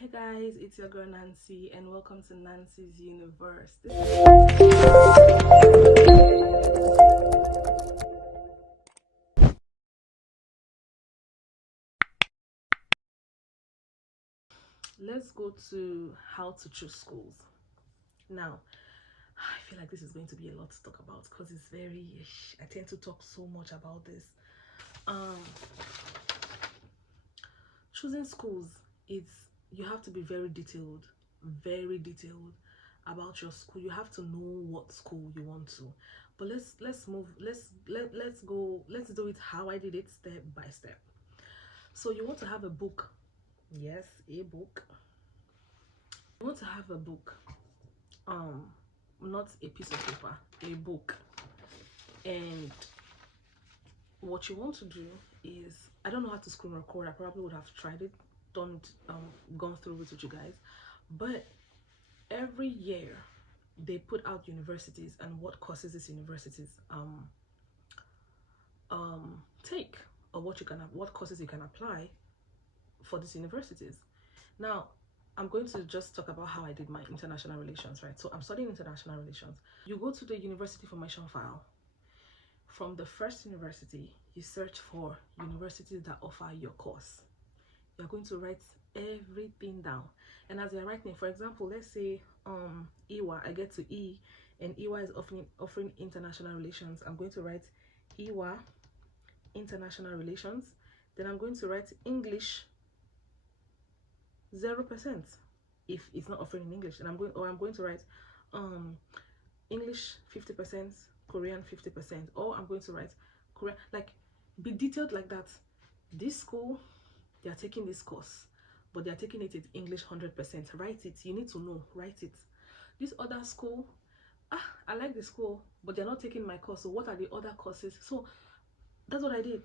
Hey guys, it's your girl Nancy and welcome to Nancy's Universe. Let's go to how to choose schools. Now, I feel like this is going to be a lot to talk about because it's I tend to talk so much about this. Choosing schools, you have to be very detailed about your school. You have to know what school you want to. But let's move. Let's go. Let's do it how I did it, step by step. So you want to have a book. Yes, a book. You want to have a book. Not a piece of paper, a book. And what you want to do is, I don't know how to screen record. I probably would have tried it, gone through it with you guys. But every year they put out universities and what courses these universities take, or what courses you can apply for these universities. Now, I'm going to just talk about how I did my international relations, right? So I'm studying international relations. You go to the university information file. From the first university, you search for universities that offer your course. You're going to write everything down. And as you're writing, for example, let's say EWA, I get to E, and EWA is offering international relations. I'm going to write EWA, international relations. Then I'm going to write English 0% if it's not offering in English. And I'm going to write English 50%, Korean 50%, or I'm going to write Korean. Like, be detailed like that. This school, they are taking this course, but they are taking it in English 100%. Write it. You need to know. Write it. This other school, I like the school, but they're not taking my course. So what are the other courses? So that's what I did.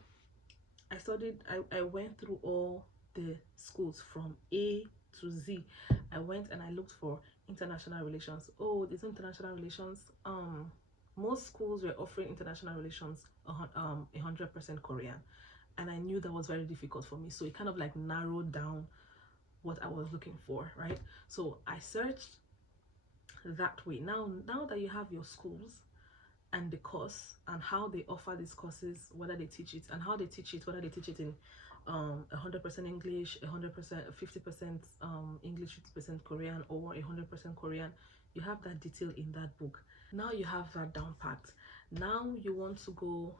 I studied. I went through all the schools from A to Z. I went and I looked for international relations. Oh, there's international relations. Most schools were offering international relations 100% Korean, and I knew that was very difficult for me. So it kind of like narrowed down what I was looking for, right? So I searched that way. Now that you have your schools and the course and how they offer these courses, whether they teach it and how they teach it, whether they teach it in 100% English, 100%, 50% English, 50% Korean, or 100% Korean, you have that detail in that book. Now you have that down packed. Now you want to go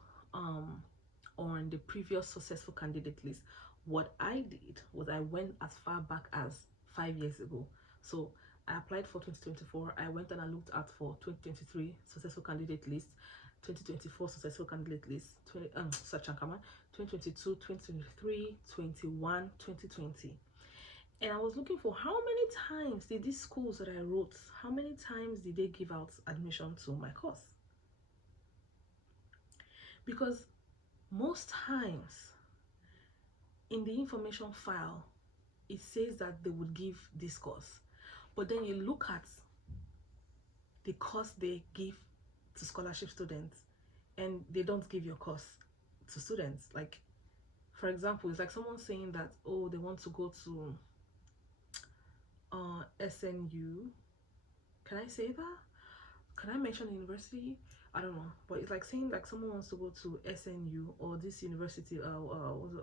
on the previous successful candidate list. What I did was I went as far back as 5 years ago. So I applied for 2024. I went and I looked at for 2023 successful candidate list, 2024 successful candidate list, 2022, 2023, 21, 2020. And I was looking for how many times did these schools that I wrote, how many times did they give out admission to my course? Because most times in the information file, it says that they would give this course. But then you look at the course they give to scholarship students, and they don't give your course to students. Like, for example, it's like someone saying that, oh, they want to go to SNU. Can I say that? Can I mention the university? I don't know, but it's like saying like someone wants to go to SNU or this university,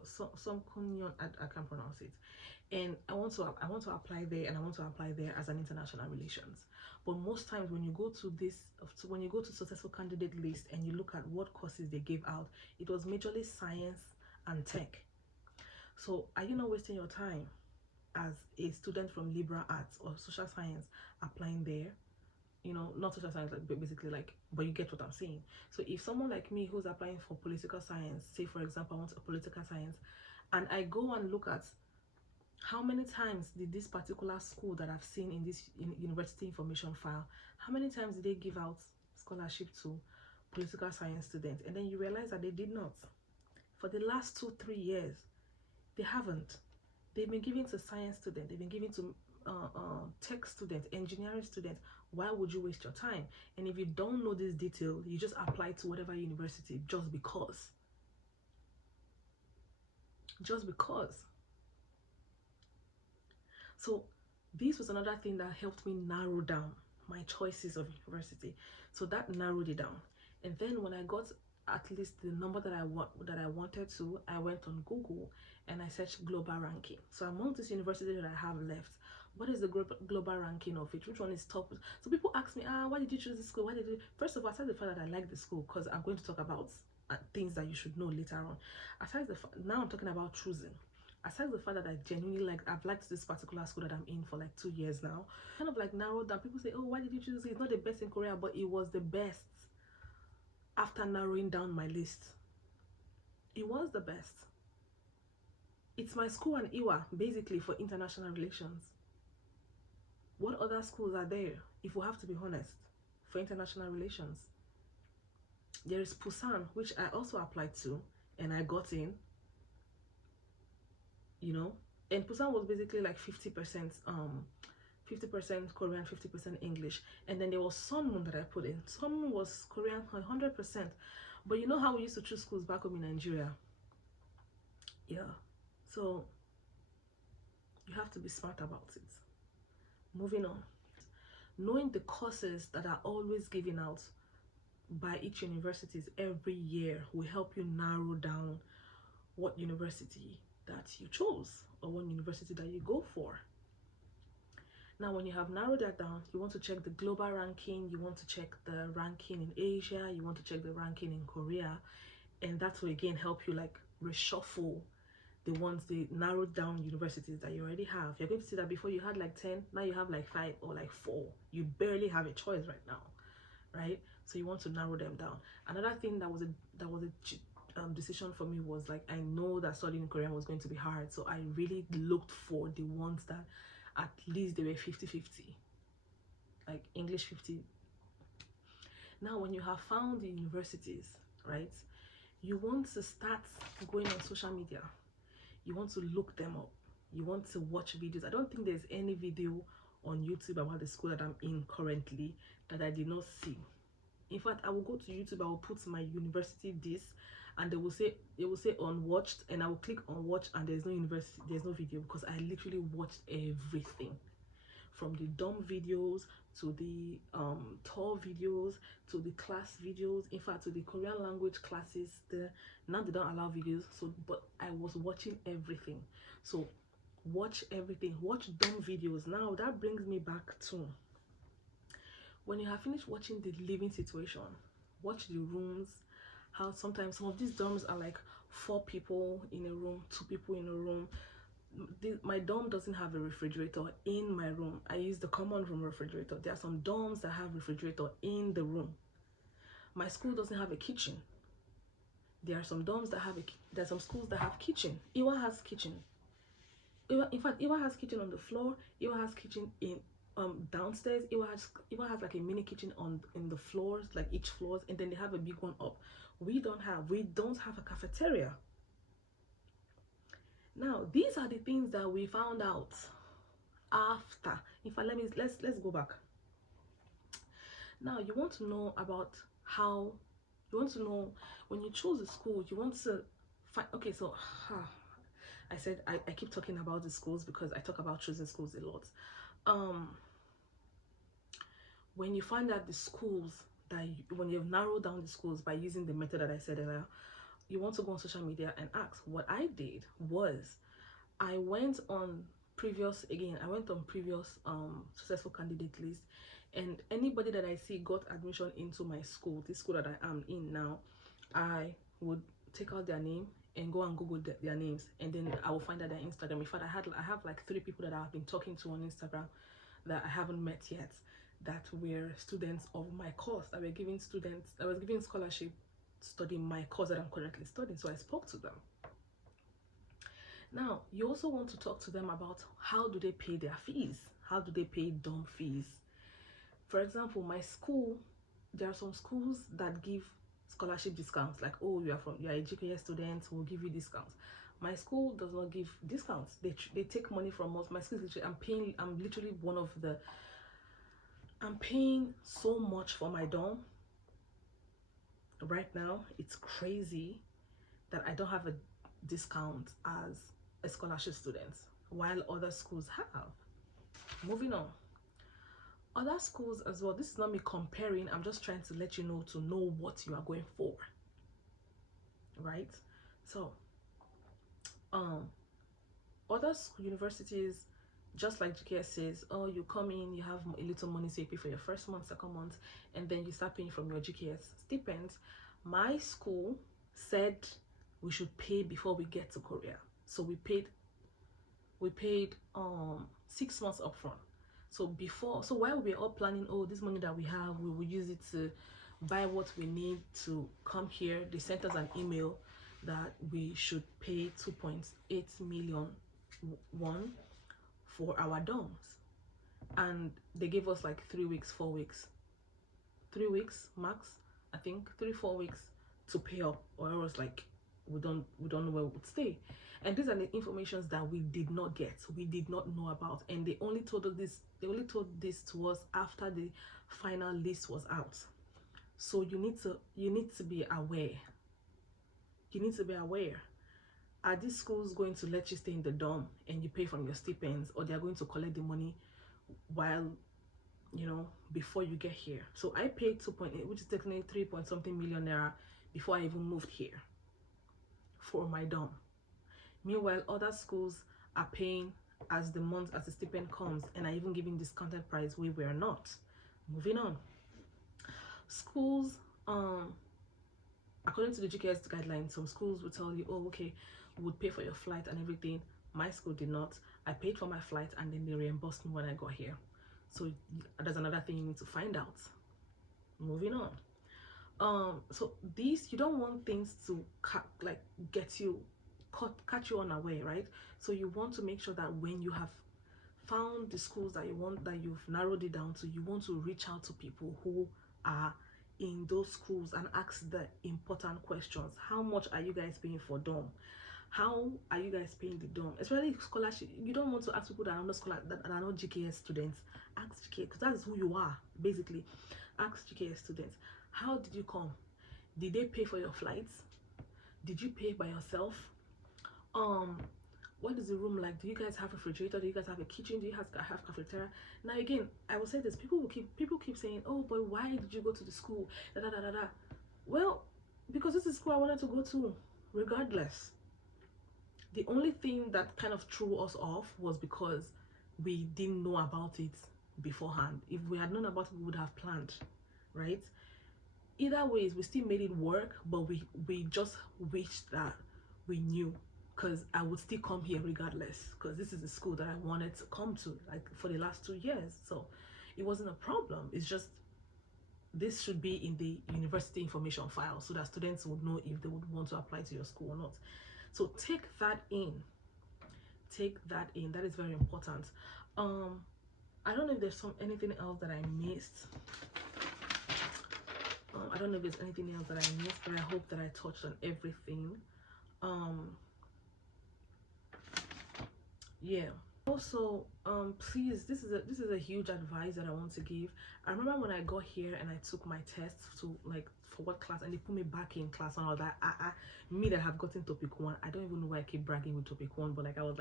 some Kunyon, I can't pronounce it, and I want to apply there, and I want to apply there as an international relations. But most times when you go to when you go to successful candidate list and you look at what courses they gave out, it was majorly science and tech. So are you not wasting your time as a student from liberal arts or social science applying there? You know, not social science, like, but basically, like, but you get what I'm saying. So if someone like me who's applying for political science, say for example I want a political science, and I go and look at how many times did this particular school that I've seen in this university information file, how many times did they give out scholarship to political science students? And then you realize that they did not. For the last 2-3 years, they haven't. They've been giving to science students, they've been giving to tech students, engineering students. Why would you waste your time? And if you don't know this detail, you just apply to whatever university just because. So this was another thing that helped me narrow down my choices of university. So that narrowed it down. And then when I got at least the number that I wanted to, I went on Google and I searched global ranking. So among this university that I have left, what is the global ranking of it? Which one is top? So people ask me, why did you choose this school? Why did you? First of all, aside the fact that I like the school, because I'm going to talk about things that you should know later on. Aside the now I'm talking about choosing. Aside the fact that I genuinely I've liked this particular school that I'm in for like 2 years now. Kind of like narrowed down. People say, oh, why did you choose it? It's not the best in Korea, but it was the best after narrowing down my list. It was the best. It's my school and IWA, basically, for international relations. What other schools are there, if we have to be honest, for international relations? There is Busan, which I also applied to, and I got in, you know. And Busan was basically like 50% 50% Korean, 50% English. And then there was Sunmoon that I put in. Sunmoon was Korean 100%. But you know how we used to choose schools back home in Nigeria? Yeah. So you have to be smart about it. Moving on. Knowing the courses that are always given out by each universities every year will help you narrow down what university that you chose or what university that you go for. Now, when you have narrowed that down, you want to check the global ranking, you want to check the ranking in Asia, you want to check the ranking in Korea, and that will again help you like reshuffle the narrowed down universities that you already have. You're going to see that before you had like 10, now you have like 5 or like 4. You barely have a choice right now, right? So you want to narrow them down. Another thing that was a decision for me was like, I know that studying Korean was going to be hard, so I really looked for the ones that at least they were 50-50, like English 50. Now when you have found the universities, right, you want to start going on social media. You want to look them up. You want to watch videos. I don't think there's any video on YouTube about the school that I'm in currently that I did not see. In fact, I will go to YouTube, I will put my university this, and they will say unwatched, and I will click on watch, and there's no university, there's no video, because I literally watched everything, from the dumb videos to the tour videos to the class videos. In fact, to the Korean language classes, now they don't allow videos, so but I was watching everything. So watch everything, watch dumb videos. Now that brings me back to, when you have finished watching the living situation, watch the rooms, how sometimes some of these dorms are like 4 people in a room, 2 people in a room. My dorm doesn't have a refrigerator in my room. I use the common room refrigerator. There are some dorms that have refrigerator in the room. My school doesn't have a kitchen. There are some dorms that have there are some schools that have kitchen. Iwa has kitchen. In fact, Iwa has kitchen on the floor. Iwa has kitchen in downstairs. Iwa has like a mini kitchen in the floors, like each floors, and then they have a big one up. We don't have a cafeteria. Now these are the things that we found out after. In fact, let's go back. Now you want to know about how, you want to know when you choose a school, you want to find, okay, so I said I keep talking about the schools because I talk about choosing schools a lot. When you find out the schools that when you've narrowed down the schools by using the method that I said earlier, you want to go on social media and ask. What I did was I went on previous successful candidate list, and anybody that I see got admission into my school, this school that I am in now, I would take out their name and go and Google their names, and then I will find out their Instagram. In fact, I have like 3 people that I've been talking to on Instagram that I haven't met yet, that were students of my course, that was giving scholarship studying my course that I'm currently studying. So I spoke to them. Now you also want to talk to them about how do they pay their fees, how do they pay dorm fees. For example, my school, there are some schools that give scholarship discounts, like, oh, you're a GKS student, we'll give you discounts. My school does not give discounts. They take money from us. My school is literally, I'm paying so much for my dorm right now. It's crazy that I don't have a discount as a scholarship student, while other schools have. Moving on. Other schools as well. This is not me comparing. I'm just trying to let you know to know what you are going for. Right? So, other universities, just like GKS says, oh, you come in, you have a little money, so you pay for your first month, second month, and then you start paying from your GKS stipends. My school said we should pay before we get to Korea, so we paid 6 months upfront. So while we were all planning, oh, this money that we have, we will use it to buy what we need to come here, they sent us an email that we should pay 2.8 million won for our dorms, and they gave us like 3 weeks, 4 weeks, 3 weeks max, I think 3-4 weeks to pay up, or else like we don't know where we would stay. And these are the informations that we did not get, we did not know about, and they only told this to us after the final list was out. So you need to be aware. You need to be aware. Are these schools going to let you stay in the dorm and you pay from your stipends, or they are going to collect the money while, before you get here? So I paid 2.8, which is technically 3 point something million naira, before I even moved here for my dorm. Meanwhile, other schools are paying as the stipend comes, and are even giving discounted price. We were not. Moving on. Schools, according to the GKS guidelines, some schools will tell you, oh, okay, we would pay for your flight and everything. My school did not. I paid for my flight, and then they reimbursed me when I got here. So that's another thing you need to find out. Moving on. So these, you don't want things to catch you unaware, right? So you want to make sure that when you have found the schools that you want, that you've narrowed it down to, you want to reach out to people who are in those schools and ask the important questions. How much are you guys paying for dorm? How are you guys paying the dorm? Especially scholarship. You don't want to ask people that are not that are not GKS students. Ask GKS, because that's who you are, basically. Ask GKS students, how did you come? Did they pay for your flights? Did you pay by yourself? What is the room like? Do you guys have a refrigerator? Do you guys have a kitchen? Do you have cafeteria? Now again, I will say this, people keep saying, oh, but why did you go to the school? Da, da, da, da, da. Well, because this is school I wanted to go to regardless. The only thing that kind of threw us off was because we didn't know about it beforehand. If we had known about it, we would have planned, right? Either ways, we still made it work, but we just wished that we knew, because I would still come here regardless, because this is the school that I wanted to come to, like, for the last 2 years. So it wasn't a problem. It's just this should be in the university information file, so that students would know if they would want to apply to your school or not. So take that in. That is very important. I don't know if there's anything else that I missed. I don't know if there's anything else that I missed, but I hope that I touched on everything. Yeah. Also, please, this is a huge advice that I want to give. I remember when I got here and I took my test to, like, for what class, and they put me back in class and all that. Me that have gotten topic 1, I don't even know why I keep bragging with topic 1, but like, I was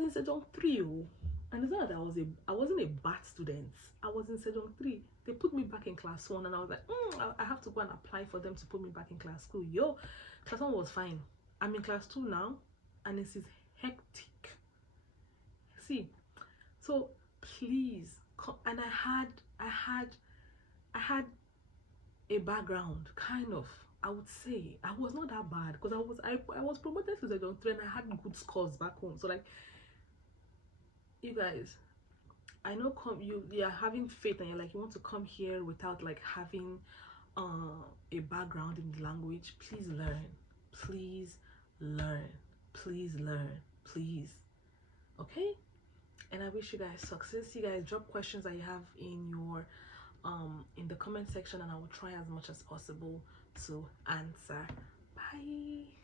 in Sejong 3, and it's not that I wasn't a bad student. I was in Sejong 3. They put me back in class 1, and I was like, I have to go and apply for them to put me back in class 2. Class 1 was fine. I'm in class 2 now, and this is hectic. See, so please come. And I had a background, kind of. I would say I was not that bad, because I was promoted to Sejong 3 and I had good scores back home. So like, you guys, I know you are having faith, and you're like, you want to come here without like having a background in the language. Please learn. Please learn. Please learn. Please. Okay? And I wish you guys success. You guys drop questions that you have in your in the comment section, and I will try as much as possible to answer. Bye.